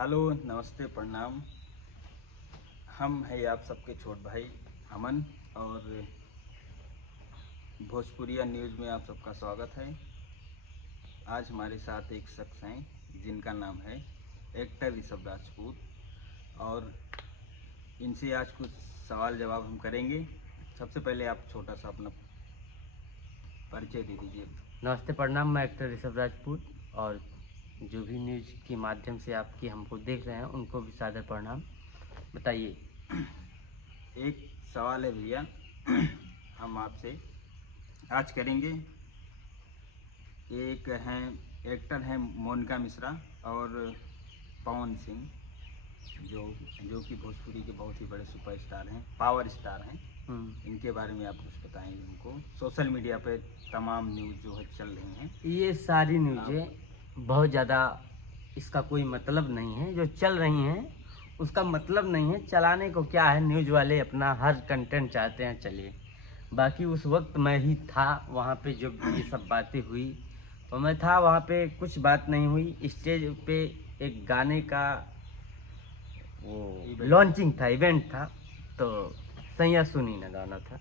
Hello, नमस्ते, प्रणाम। हम हैं आप सबके छोट भाई अमन और भोजपुरिया न्यूज़ में आप सबका स्वागत है। आज हमारे साथ एक शख्स हैं जिनका नाम है एक्टर ऋषभ राजपूत और इनसे आज कुछ सवाल जवाब हम करेंगे। सबसे पहले आप छोटा सा अपना परिचय दे दीजिए। नमस्ते, प्रणाम। मैं एक्टर ऋषभ राजपूत और जो भी न्यूज़ के माध्यम से आपकी हमको देख रहे हैं उनको भी सादर प्रणाम। बताइए। एक सवाल है भैया, हम आपसे आज करेंगे। एक हैं एक्टर हैं मोनिका मिश्रा और पवन सिंह, जो कि भोजपुरी के बहुत ही बड़े सुपरस्टार हैं, पावर स्टार हैं। इनके बारे में आप कुछ बताएंगे हमको। सोशल मीडिया पे तमाम न्यूज़ जो है चल रही हैं। ये सारी न्यूज़ें बहुत ज़्यादा, इसका कोई मतलब नहीं है। जो चल रही हैं उसका मतलब नहीं है। चलाने को क्या है, न्यूज़ वाले अपना हर कंटेंट चाहते हैं चलिए। बाकी उस वक्त मैं ही था वहाँ पे जब ये सब बातें हुई, तो मैं था वहाँ पे। कुछ बात नहीं हुई। स्टेज पे एक गाने का वो लॉन्चिंग था, इवेंट था, तो सैया सुनी ना गाना था।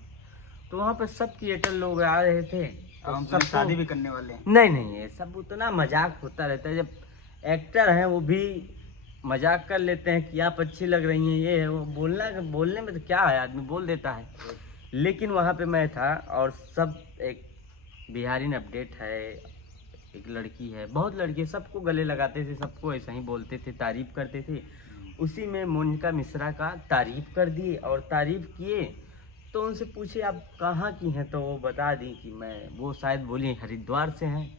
तो वहाँ पर सब थिएटर लोग आ रहे थे और सब शादी भी करने वाले हैं। नहीं, ये सब उतना मजाक होता रहता है। जब एक्टर हैं वो भी मजाक कर लेते हैं कि आप अच्छी लग रही हैं, ये है वो। बोलने में तो क्या है, आदमी बोल देता है। लेकिन वहाँ पे मैं था और सब, एक बिहारी अपडेट है, एक लड़की है, बहुत लड़के सबको गले लगाते थे, सबको ऐसा ही बोलते थे, तारीफ करते थे। उसी में मोनिका मिश्रा का तारीफ कर दिए और तारीफ किए। तो उनसे पूछे आप कहाँ की हैं, तो वो बता दी कि वो शायद बोली हरिद्वार से हैं।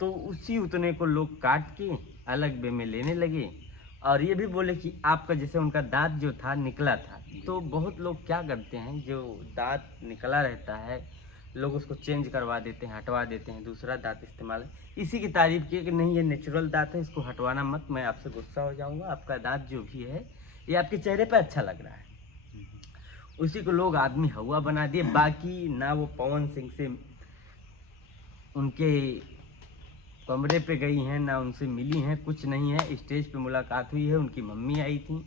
तो उसी उतने को लोग काट के अलग वे में लेने लगे और ये भी बोले कि आपका, जैसे उनका दांत जो था निकला था। तो बहुत लोग क्या करते हैं, जो दांत निकला रहता है लोग उसको चेंज करवा देते हैं, हटवा देते हैं, दूसरा दांत इस्तेमाल। इसी की तारीफ की कि नहीं ये नेचुरल दांत है, इसको हटवाना मत, मैं आपसे गुस्सा हो जाऊंगा। आपका दांत जो भी है ये आपके चेहरे पर अच्छा लग रहा है। उसी को लोग आदमी हवा बना दिए। बाकी ना वो पवन सिंह से उनके कमरे पे गई हैं, ना उनसे मिली हैं, कुछ नहीं है। स्टेज पे मुलाकात हुई है, उनकी मम्मी आई थी।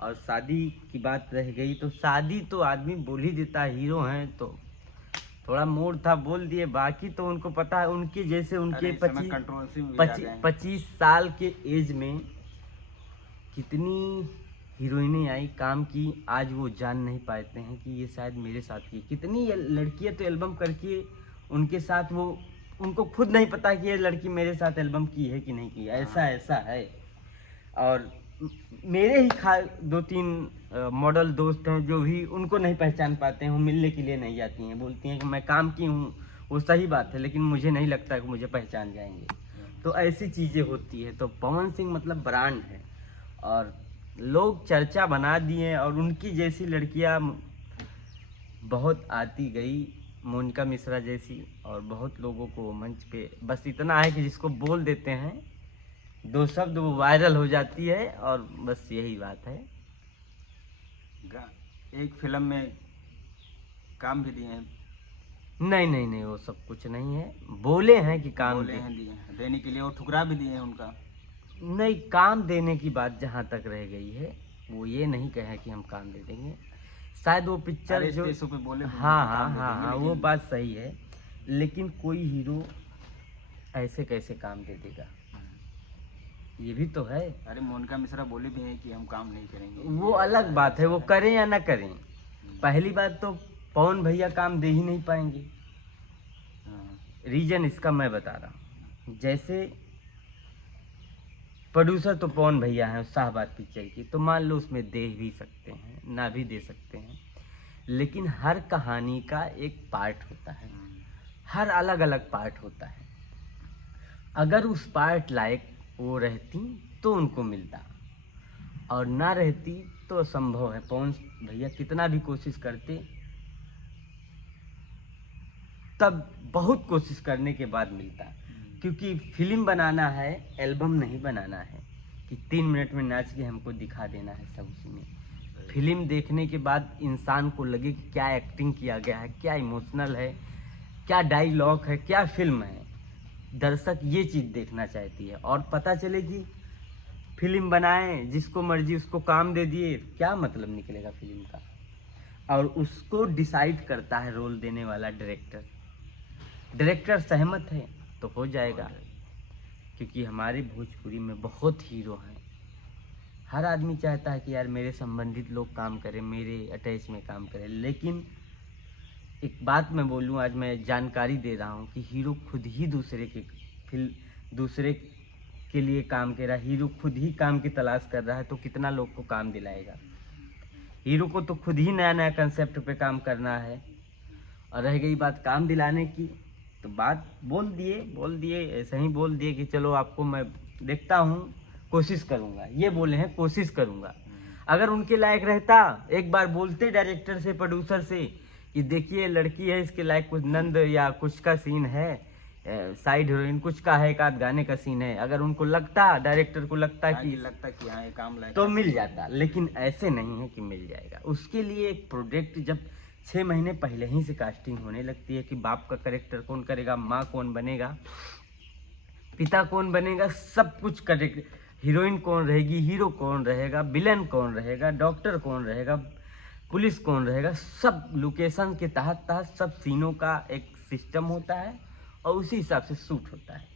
और शादी की बात रह गई, तो शादी तो आदमी बोल ही देता है, हीरो हैं तो थोड़ा मूड था बोल दिए। बाकी तो उनको पता है, उनके जैसे उनके 25 साल के एज में कितनी हीरोइनें आई, काम की, आज वो जान नहीं पाते हैं कि ये शायद मेरे साथ की। कितनी लड़कियां तो एल्बम करके उनके साथ, वो उनको खुद नहीं पता कि ये लड़की मेरे साथ एल्बम की है कि नहीं की। ऐसा है। और मेरे ही 2-3 मॉडल दोस्त हैं जो भी उनको नहीं पहचान पाते हैं, वो मिलने के लिए नहीं जाती हैं, बोलती हैं कि मैं काम की हूँ। वो सही बात है, लेकिन मुझे नहीं लगता कि मुझे पहचान जाएंगे। तो ऐसी चीज़ें होती है। तो पवन सिंह मतलब ब्रांड है और लोग चर्चा बना दिए और उनकी जैसी लड़कियां बहुत आती गई, मोनिका मिश्रा जैसी, और बहुत लोगों को मंच पे बस इतना है कि जिसको बोल देते हैं 2 शब्द वो वायरल हो जाती है, और बस यही बात है। एक फिल्म में काम भी दिए हैं? नहीं, वो सब कुछ नहीं है। बोले हैं कि काम दिए हैं देने के लिए, और ठुकरा भी दिए हैं उनका। नहीं, काम देने की बात जहाँ तक रह गई है, वो ये नहीं कहे कि हम काम दे देंगे। शायद वो पिक्चर जो पे बोले, हाँ, वो बात सही है। लेकिन कोई हीरो ऐसे कैसे काम दे देगा, ये भी तो है। अरे मोनिका मिश्रा बोले भी हैं कि हम काम नहीं करेंगे। वो अलग बात है, वो करें या ना करें। पहली बात तो पवन भैया काम दे ही नहीं पाएंगे। रीजन इसका मैं बता रहा हूँ। जैसे प्रोड्यूसर तो पवन भैया हैं शाहबाद पिक्चर की, तो मान लो उसमें दे भी सकते हैं, ना भी दे सकते हैं। लेकिन हर कहानी का एक पार्ट होता है, हर अलग अलग पार्ट होता है। अगर उस पार्ट लायक वो रहती तो उनको मिलता, और ना रहती तो असंभव है। पवन भैया कितना भी कोशिश करते, तब बहुत कोशिश करने के बाद मिलता। क्योंकि फिल्म बनाना है, एल्बम नहीं बनाना है कि 3 मिनट में नाच के हमको दिखा देना है सब उसी में। फिल्म देखने के बाद इंसान को लगे कि क्या एक्टिंग किया गया है, क्या इमोशनल है, क्या डायलॉग है, क्या फिल्म है। दर्शक ये चीज़ देखना चाहती है। और पता चले कि फिल्म बनाए, जिसको मर्जी उसको काम दे दिए, क्या मतलब निकलेगा फिल्म का। और उसको डिसाइड करता है रोल देने वाला डायरेक्टर। डायरेक्टर सहमत है तो हो जाएगा, क्योंकि हमारे भोजपुरी में बहुत हीरो हैं। हर आदमी चाहता है कि यार मेरे संबंधित लोग काम करें, मेरे अटैच में काम करें। लेकिन एक बात मैं बोलूँ, आज मैं जानकारी दे रहा हूँ कि हीरो खुद ही दूसरे के लिए काम कर रहा है। हीरो खुद ही काम की तलाश कर रहा है तो कितना लोग को काम दिलाएगा। हीरो को तो खुद ही नया नया कंसेप्ट पे काम करना है। और रह गई बात काम दिलाने की, तो बात बोल दिए ऐसे ही बोल दिए कि चलो आपको मैं देखता हूँ, कोशिश करूँगा। ये बोले हैं कोशिश करूँगा। अगर उनके लायक रहता, एक बार बोलते डायरेक्टर से, प्रोड्यूसर से कि देखिए लड़की है, इसके लायक कुछ नंद या कुछ का सीन है, साइड हीरोइन कुछ का है, एक आध गाने का सीन है, अगर उनको लगता, डायरेक्टर को लगता कि हाँ ये काम लायक तो मिल जाता। लेकिन ऐसे नहीं है कि मिल जाएगा। उसके लिए एक प्रोजेक्ट जब 6 महीने पहले ही से कास्टिंग होने लगती है कि बाप का कैरेक्टर कौन करेगा, माँ कौन बनेगा, पिता कौन बनेगा, सब कुछ करेक्ट, हीरोइन कौन रहेगी, हीरो कौन रहेगा, विलन कौन रहेगा, डॉक्टर कौन रहेगा, पुलिस कौन रहेगा, सब लोकेशन के तहत सब सीनों का एक सिस्टम होता है और उसी हिसाब से शूट होता है।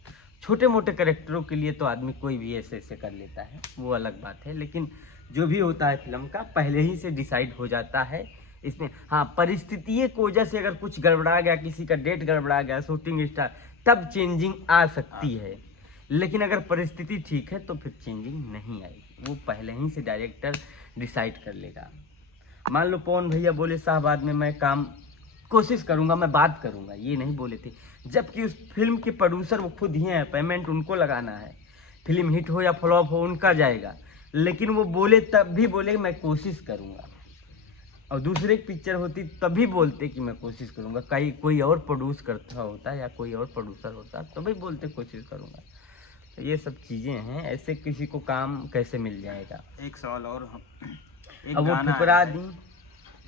छोटे मोटे कैरेक्टरों के लिए तो आदमी कोई भी ऐसे ऐसे कर लेता है, वो अलग बात है। लेकिन जो भी होता है फिल्म का पहले ही से डिसाइड हो जाता है। इसमें हाँ, परिस्थितियों की वजह से अगर कुछ गड़बड़ा गया, किसी का डेट गड़बड़ा गया, शूटिंग स्टार, तब चेंजिंग आ सकती है। लेकिन अगर परिस्थिति ठीक है तो फिर चेंजिंग नहीं आएगी। वो पहले ही से डायरेक्टर डिसाइड कर लेगा। मान लो पवन भैया बोले साहबाद में मैं काम कोशिश करूंगा, मैं बात करूंगा, ये नहीं बोले थे। जबकि उस फिल्म के प्रोड्यूसर वो खुद ही हैं, पेमेंट उनको लगाना है। फिल्म हिट हो या फ्लॉप हो उनका जाएगा। लेकिन वो बोले तब भी बोले मैं कोशिश करूंगा। और दूसरे की पिक्चर होती तभी बोलते कि मैं कोशिश करूंगा। कोई और प्रोड्यूस करता होता या कोई और प्रोड्यूसर होता तभी बोलते कोशिश करूंगा। तो ये सब चीज़ें हैं, ऐसे किसी को काम कैसे मिल जाएगा। एक सवाल और, एक अब वो गाना ठुकरा आया दी। है,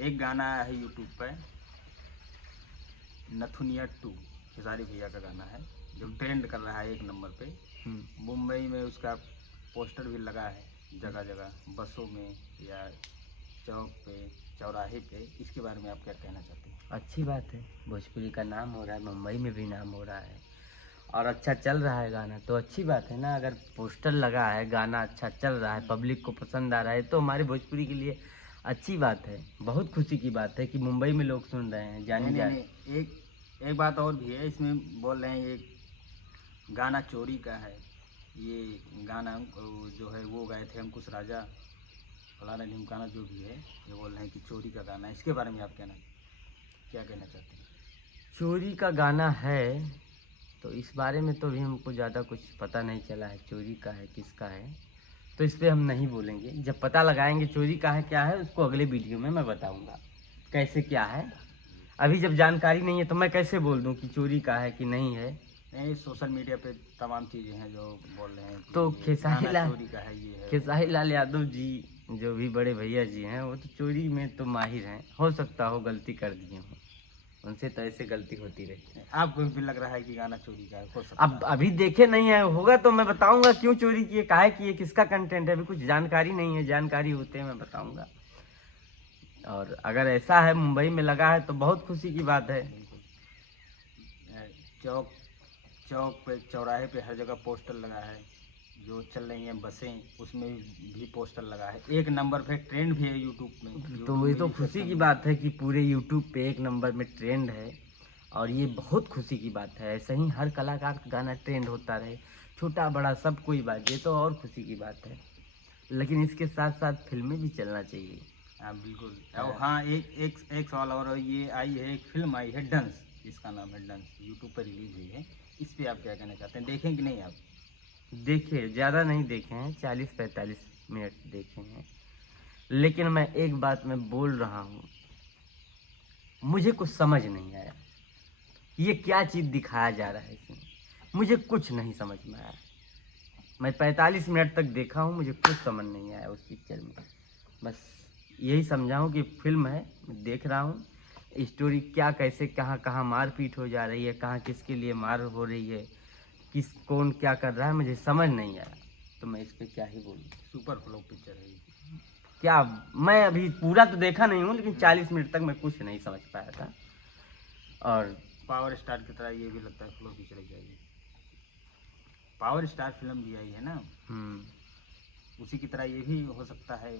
एक गाना आया है यूट्यूब पे, नथुनिया 2, खेसारी भैया का गाना है जो ट्रेंड कर रहा है 1 नंबर पे। मुंबई में उसका पोस्टर भी लगा है जगह जगह, बसों में या चौक पे, चौराहे पे। इसके बारे में आप क्या कहना चाहते हैं? अच्छी बात है, भोजपुरी का नाम हो रहा है, मुंबई में भी नाम हो रहा है और अच्छा चल रहा है गाना, तो अच्छी बात है ना। अगर पोस्टर लगा है, गाना अच्छा चल रहा है, पब्लिक को पसंद आ रहा है, तो हमारे भोजपुरी के लिए अच्छी बात है। बहुत खुशी की बात है कि मुंबई में लोग सुन रहे हैं, जाने जा रहे हैं। एक बात और भी है, इसमें बोल रहे हैं ये गाना चोरी का है। ये गाना जो है वो गाए थे अंकुश राजा, फलाना ढिमकाना जो भी है, ये बोल रहे हैं कि चोरी का गाना है। इसके बारे में आप क्या कहना चाहते हैं? चोरी का गाना है तो इस बारे में तो भी हमको ज़्यादा कुछ पता नहीं चला है, चोरी का है किसका है, तो इस पर हम नहीं बोलेंगे। जब पता लगाएंगे चोरी का है क्या है, उसको अगले वीडियो में मैं बताऊंगा कैसे क्या है। अभी जब जानकारी नहीं है तो मैं कैसे बोल दूं कि चोरी का है कि नहीं है। नहीं, सोशल मीडिया पे तमाम चीज़ें हैं जो बोल रहे हैं कि तो ये खेसारी गाना लाल चोरी का है, ये है। खेसारी लाल यादव जी जो भी बड़े भैया जी हैं, वो तो चोरी में तो माहिर हैं। हो सकता हो गलती कर दिए हों, उनसे तो ऐसे गलती होती रहती है। आपको भी लग रहा है कि गाना चोरी का है? हो सकता अब अभी देखे नहीं है, होगा तो मैं बताऊंगा क्यों चोरी किए, काहे किए, किसका कंटेंट है। अभी कुछ जानकारी नहीं है, जानकारी होते हैं मैं बताऊंगा। और अगर ऐसा है मुंबई में लगा है तो बहुत खुशी की बात है। है। चौक चौक पे, चौराहे पे हर जगह पोस्टर लगा है। जो चल रही हैं बसें, उसमें भी पोस्टर लगा है। 1 नंबर पे ट्रेंड भी है यूट्यूब में। तो ये तो खुशी की बात है कि पूरे यूट्यूब पे 1 नंबर में ट्रेंड है और ये बहुत खुशी की बात है। ऐसे ही हर कलाकार का गाना ट्रेंड होता रहे, छोटा बड़ा सब कोई बात, ये तो और खुशी की बात है। लेकिन इसके साथ साथ फिल्में भी चलना चाहिए। हाँ बिल्कुल। और हाँ, एक सवाल और, ये आई है, एक फिल्म आई है डंस, जिसका नाम है डंस, यूट्यूब पर रिलीज हुई है। इस पे आप क्या कहना चाहते हैं? देखें कि नहीं आप? देखे, ज़्यादा नहीं देखे हैं, 40-45 मिनट देखे हैं। लेकिन मैं एक बात मैं बोल रहा हूँ, मुझे कुछ समझ नहीं आया ये क्या चीज़ दिखाया जा रहा है इसमें, मुझे कुछ नहीं समझ में आया। मैं 45 मिनट तक देखा हूँ, मुझे कुछ समझ नहीं आया उस पिक्चर में। बस यही समझा हूँ कि फिल्म है, मैं देख रहा हूँ, स्टोरी क्या कैसे कहाँ कहाँ मारपीट हो जा रही है, कहाँ किसके लिए मार हो रही है, कौन क्या कर रहा है, मुझे समझ नहीं आया। तो मैं इस पे क्या ही बोलूँ। सुपर फ्लॉप पिक्चर है ये। क्या, मैं अभी पूरा तो देखा नहीं हूँ, लेकिन 40 मिनट तक मैं कुछ नहीं समझ पाया था। और पावर स्टार की तरह ये भी लगता है फ्लॉप ही चली जाएगी। पावर स्टार फिल्म भी आई है ना, उसी की तरह ये भी हो सकता है।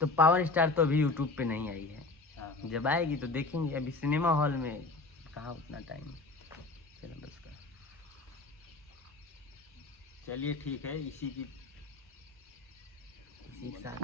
तो पावर स्टार तो अभी यूट्यूब पे नहीं आई है, हाँ जब आएगी तो देखेंगे। अभी सिनेमा हॉल में कहाँ उतना टाइम सिलेबस का। चलिए ठीक है, इसी की इसी के साथ